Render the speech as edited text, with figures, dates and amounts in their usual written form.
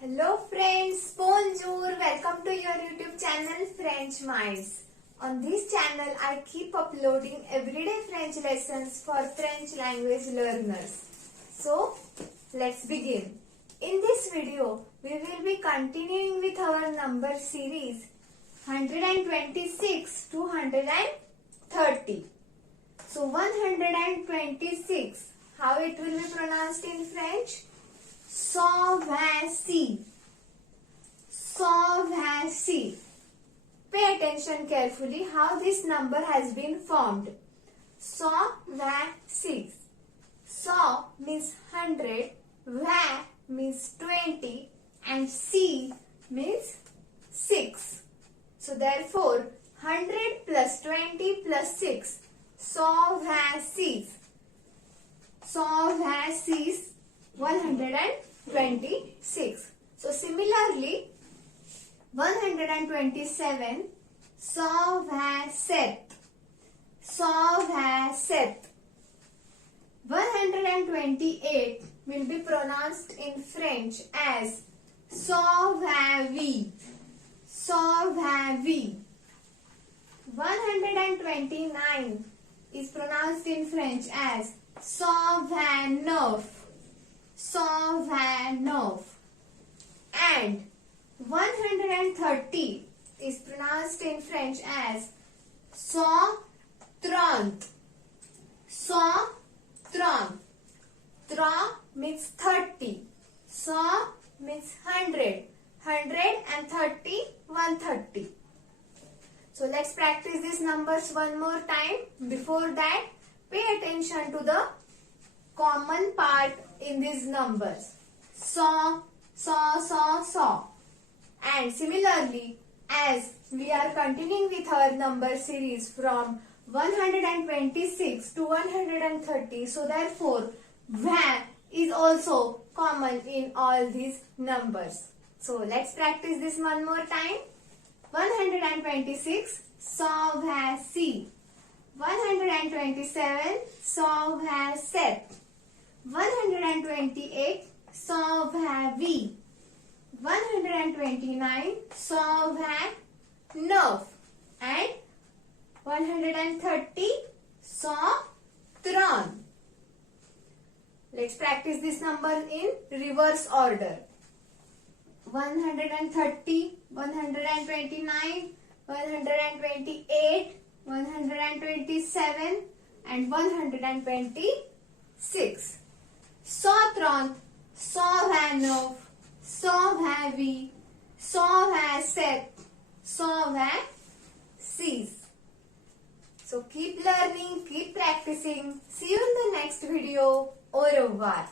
Hello friends, bonjour, welcome to your YouTube channel French Minds. On this channel I keep uploading everyday French lessons for French language learners. So let's begin. In this video we will be continuing with our number series 126 to 130. So 126, how it will be pronounced in French? Sawnt-vahn-seese. Sawnt-vahn-seese. Pay attention carefully how this number has been formed. Sawnt-vahn-seese. Saw means 100, vahn means 20 and seese means 6. So therefore 100 plus 20 plus 6. Sawnt-vahn-seese. Sawnt-vahn-seese 126. So similarly 127 sawnt-vahn-set. Sawnt-vahn-set. 128 will be pronounced in French as sawnt-vahn-wheet. Sawnt-vahn-wheet. 129 is pronounced in French as sawnt-vahn-nurf. Sawnt-vahn-nurf. And 130 is pronounced in French as sawnt-trawnt. Sawnt-trawnt. Tra means 30. Saw means 100. 100 and 30, 130. So let's practice these numbers one more time. Before that, pay attention to the common part in these numbers. Saw, saw, saw, saw. And similarly, as we are continuing with our number series from 126 to 130, so therefore vahn is also common in all these numbers. So let's practice this one more time. 126 sawnt-vahn-seese. 127 sawnt-vahn-set. 128 sawnt-vahn-wheet. 129 sawnt-vahn-nurf. And 130 sawnt-trawnt. Let's practice this number in reverse order. 130, 129, 128, 127 and 126. Sawnt-trawnt, sawnt-vahn-nurf, sawnt-vahn-wheet, sawnt-vahn-set, sawnt-vahn-seese. So keep learning, keep practicing. See you in the next video. Au revoir.